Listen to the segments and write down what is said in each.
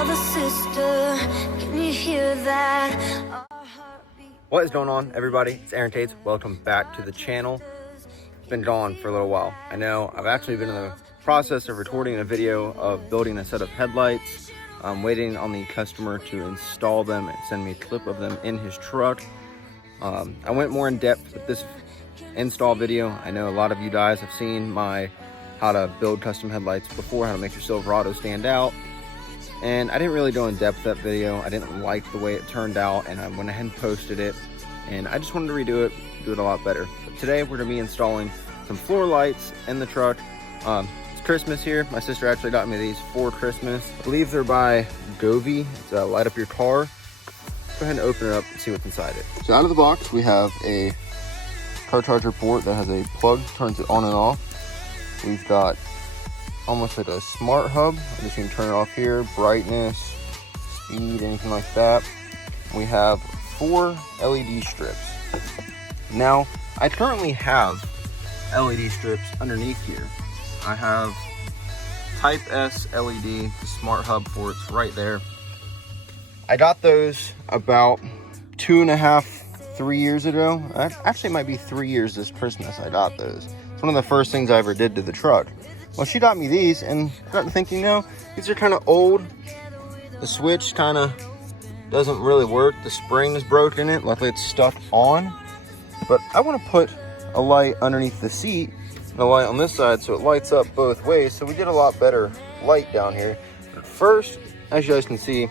brother, sister, can you hear that? What is going on, everybody? It's Aaron Tates. Welcome back to the channel. It's been gone for a little while. I know I've actually been in the process of recording a video of building a set of headlights. I'm waiting on the customer to install them and send me a clip of them in his truck. I went more in depth with this install video. I know a lot of you guys have seen my how to build custom headlights before, how to make your Silverado stand out. And I didn't really go in depth with that video. I didn't like the way it turned out, and I went ahead and posted it. And I just wanted to redo it, do it a lot better. But today we're gonna be installing some floor lights in the truck. It's Christmas here. My sister actually got me these for Christmas. I believe they're by Govee. It's Light Up Your Car. Go ahead and open it up and see what's inside it. So out of the box, we have a car charger port that has a plug, turns it on and off. We've got almost like a smart hub. I just can turn it off here, brightness, speed, anything like that. We have 4 LED strips. Now, I currently have LED strips underneath here. I have Type S LED, the smart hub ports right there. I got those about 2.5, 3 years ago. Actually, it might be 3 years this Christmas I got those. It's one of the first things I ever did to the truck. Well, she got me these, and I got to thinking, these are kind of old. The switch kind of doesn't really work. The spring is broken in it. Luckily, it's stuck on. But I want to put a light underneath the seat and a light on this side so it lights up both ways, so we get a lot better light down here. But first, as you guys can see,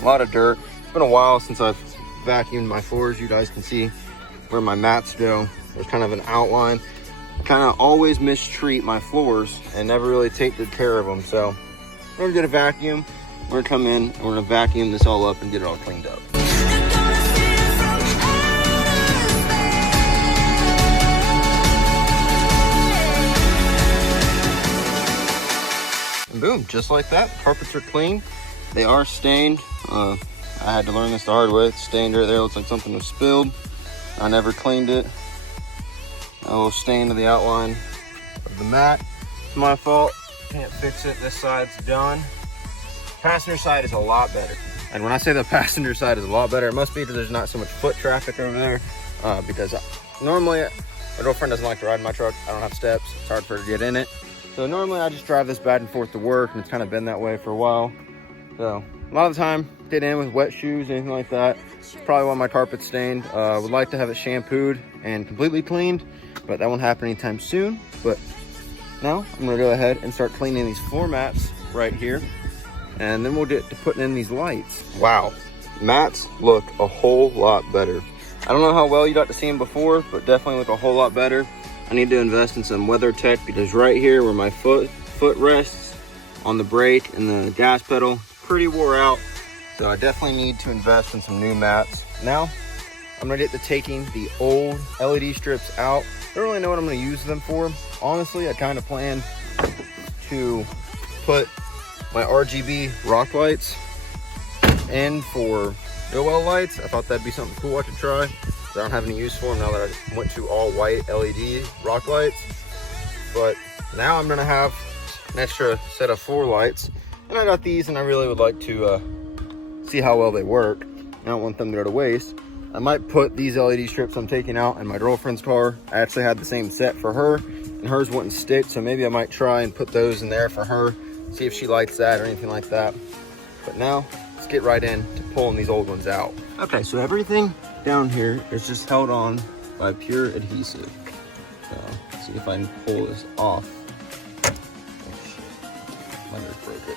a lot of dirt. It's been a while since I've vacuumed my floors. You guys can see where my mats go. There's kind of an outline. I kind of always mistreat my floors and never really take good care of them. So we're gonna get a vacuum. We're gonna come in and we're gonna vacuum this all up and get it all cleaned up. And boom, just like that, carpets are clean. They are stained. I had to learn this the hard way. It's stained right there. Looks like something was spilled. I never cleaned it. A little stain to the outline of the mat. It's my fault. Can't fix it. This side's done. Passenger side is a lot better. And when I say the passenger side is a lot better, it must be because there's not so much foot traffic over there. Because normally, my girlfriend doesn't like to ride my truck. I don't have steps. It's hard for her to get in it. So normally I just drive this back and forth to work, and it's kind of been that way for a while. So a lot of the time, get in with wet shoes, anything like that. It's probably why my carpet's stained. Would like to have it shampooed and completely cleaned, but that won't happen anytime soon. But now I'm gonna go ahead and start cleaning these floor mats right here, and then we'll get to putting in these lights. Wow, mats look a whole lot better. I don't know how well you got to see them before, but definitely look a whole lot better. I need to invest in some WeatherTech, because right here where my foot rests on the brake and the gas pedal, pretty wore out. So I definitely need to invest in some new mats. Now, I'm gonna get to taking the old LED strips out. I don't really know what I'm gonna use them for. Honestly, I kind of plan to put my RGB rock lights in for Noel lights. I thought that'd be something cool I could try. I don't have any use for them now that I went to all white LED rock lights. But now I'm gonna have an extra set of 4 lights. And I got these, and I really would like to see how well they work. I don't want them to go to waste. I might put these LED strips I'm taking out in my girlfriend's car. I actually had the same set for her, and hers wouldn't stick, so maybe I might try and put those in there for her, see if she likes that or anything like that. But now, let's get right into pulling these old ones out. Okay, so everything down here is just held on by pure adhesive. So, let's see if I can pull this off. Let me break it.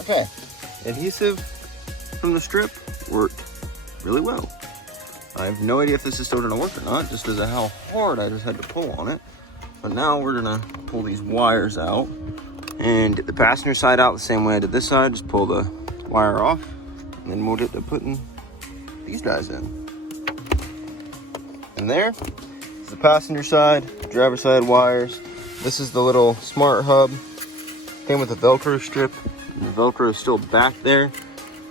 Okay, adhesive from the strip worked really well. I have no idea if this is still gonna work or not, just because of how hard I just had to pull on it. But now we're gonna pull these wires out and get the passenger side out the same way I did this side. Just pull the wire off, and then we'll get to putting these guys in. And there is the passenger side, driver side wires. This is the little smart hub. Came with a Velcro strip. The Velcro is still back there.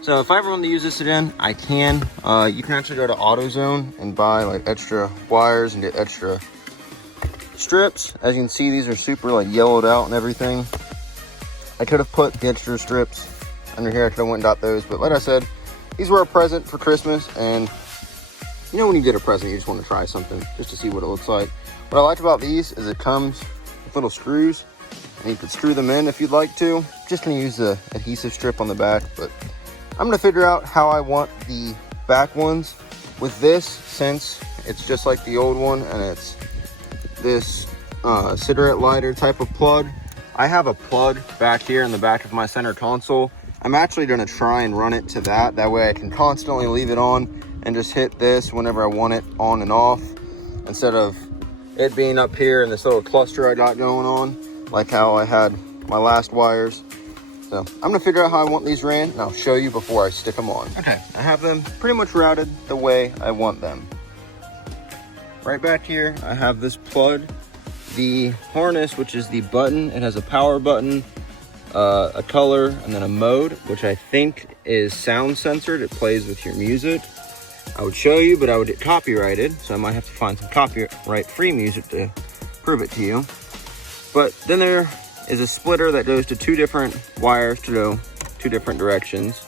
So if I ever want to use this again, I can. You can actually go to AutoZone and buy like extra wires and get extra strips. As you can see, these are super like yellowed out and everything. I could have put the extra strips under here. I could have went and got those, but like I said, these were a present for Christmas, and you know when you get a present, you just want to try something just to see what it looks like. What I like about these is it comes with little screws, and you can screw them in if you'd like to. Just gonna use the adhesive strip on the back, but I'm gonna figure out how I want the back ones with this, since it's just like the old one and it's this cigarette lighter type of plug. I have a plug back here in the back of my center console. I'm actually gonna try and run it to that. That way I can constantly leave it on and just hit this whenever I want it on and off, instead of it being up here in this little cluster I got going on, like how I had my last wires. So I'm gonna figure out how I want these ran, and I'll show you before I stick them on. Okay, I have them pretty much routed the way I want them. Right back here, I have this plug. The harness, which is the button, it has a power button, a color, and then a mode, which I think is sound censored. It plays with your music. I would show you, but I would get copyrighted, so I might have to find some copyright-free music to prove it to you. But then there is a splitter that goes to two different wires to go two different directions.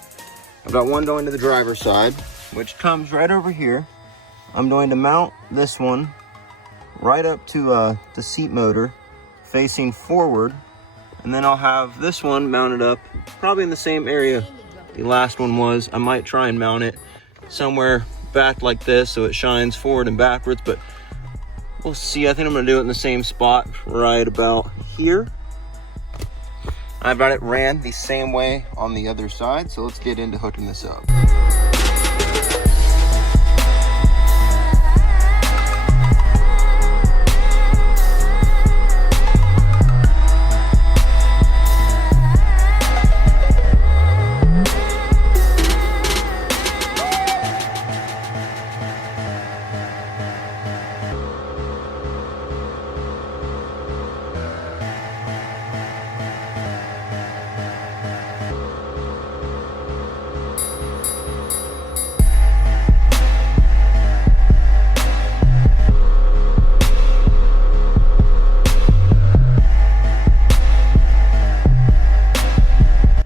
I've got one going to the driver's side, which comes right over here. I'm going to mount this one right up to the seat motor facing forward, and then I'll have this one mounted up probably in the same area the last one was. I might try and mount it somewhere back like this so it shines forward and backwards, but we'll see. I think I'm gonna do it in the same spot right about here. I've got it ran the same way on the other side, so let's get into hooking this up.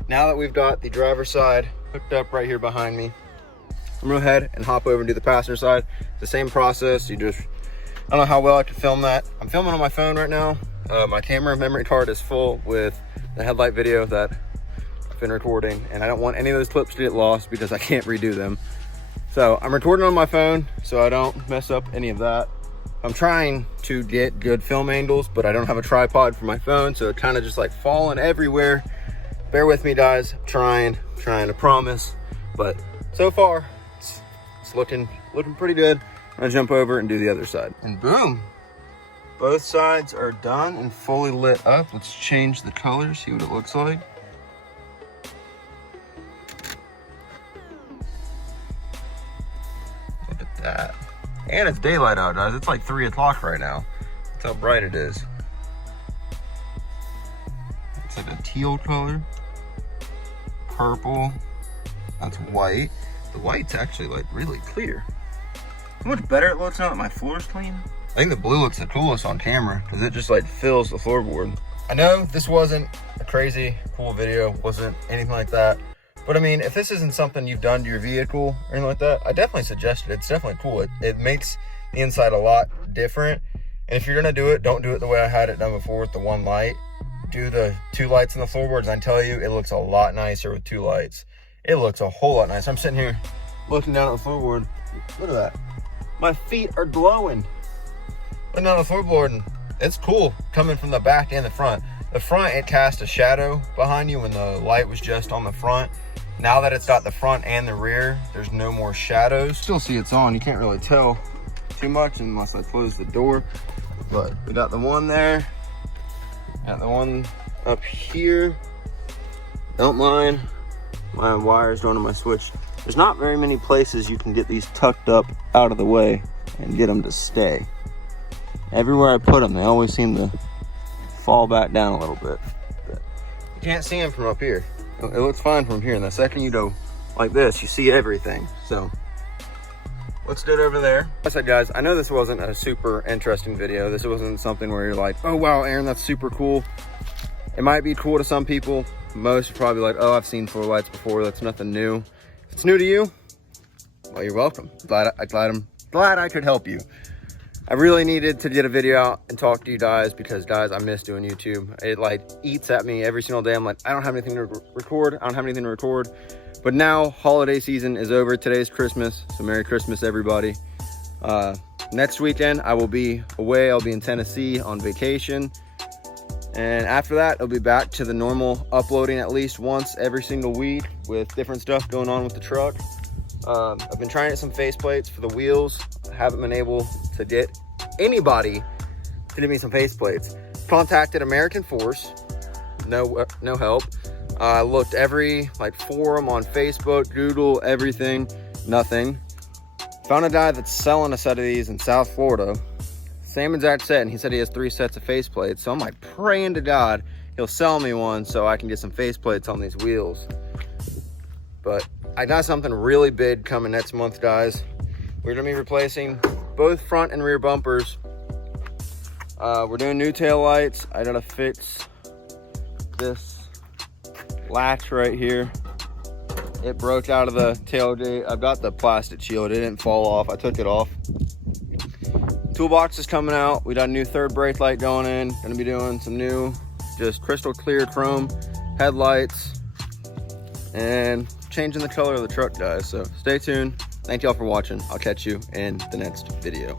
Now that we've got the driver's side hooked up right here behind me, I'm gonna go ahead and hop over and do the passenger side. It's the same process. I don't know how well I can film that. I'm filming on my phone right now. My camera memory card is full with the headlight video that I've been recording, and I don't want any of those clips to get lost because I can't redo them. So I'm recording on my phone so I don't mess up any of that. I'm trying to get good film angles, but I don't have a tripod for my phone, so it kind of just like falling everywhere. Bear with me, guys. I'm trying to promise, but so far it's looking pretty good. I'm gonna jump over and do the other side, and boom, both sides are done and fully lit up. Let's change the color, see what it looks like. Look at that. And it's daylight out, guys. It's like 3 o'clock right now. That's how bright it is. It's like a teal color. Purple, that's white. The white's actually like really clear. How much better it looks now that my floor's clean. I think the blue looks the coolest on camera because it just like fills the floorboard. I know this wasn't a crazy cool video, wasn't anything like that, but I mean, if this isn't something you've done to your vehicle or anything like that, I definitely suggest it. It's definitely cool. It makes the inside a lot different. And if you're gonna do it, don't do it the way I had it done before with the one light. Do the 2 lights in the floorboards, and I tell you, it looks a lot nicer with 2 lights. It looks a whole lot nicer. I'm sitting here looking down at the floorboard. Look at that. My feet are glowing. Looking down at the floorboard, and it's cool coming from the back and the front. The front, it cast a shadow behind you when the light was just on the front. Now that it's got the front and the rear, there's no more shadows. Still see it's on. You can't really tell too much unless I close the door. But we got the one there. Got the one up here. Don't mind my wires going to my switch. There's not very many places you can get these tucked up out of the way and get them to stay. Everywhere I put them, they always seem to fall back down a little bit. But you can't see them from up here. It looks fine from here. And the second you go like this, you see everything. So let's do it over there. Like I said, guys, I know this wasn't a super interesting video. This wasn't something where you're like, oh wow, Aaron, that's super cool. It might be cool to some people. Most are probably like, oh, I've seen 4 lights before. That's nothing new. If it's new to you, well, you're welcome. Glad I could help you. I really needed to get a video out and talk to you guys because, guys, I miss doing YouTube. It like eats at me every single day. I'm like, I don't have anything to record. I don't have anything to record. But now holiday season is over. Today's Christmas, so Merry Christmas, everybody. Next weekend, I will be away. I'll be in Tennessee on vacation. And after that, it'll be back to the normal uploading at least once every single week with different stuff going on with the truck. I've been trying to get some faceplates for the wheels. I haven't been able to get anybody to give me some faceplates. Contacted American Force, no help. I looked every forum on Facebook, Google, everything, nothing. Found a guy that's selling a set of these in South Florida, same exact set, and he said he has 3 sets of faceplates. So I'm like praying to God he'll sell me one so I can get some faceplates on these wheels. But I got something really big coming next month, guys. We're gonna be replacing both front and rear bumpers. We're doing new tail lights. I gotta fix this latch right here. It broke out of the tailgate. I've got the plastic shield. It didn't fall off. I took it off. Toolbox is coming out. We got a new 3rd brake light going in. Gonna be doing some new, just crystal clear chrome headlights and changing the color of the truck, guys. So stay tuned. Thank y'all for watching. I'll catch you in the next video.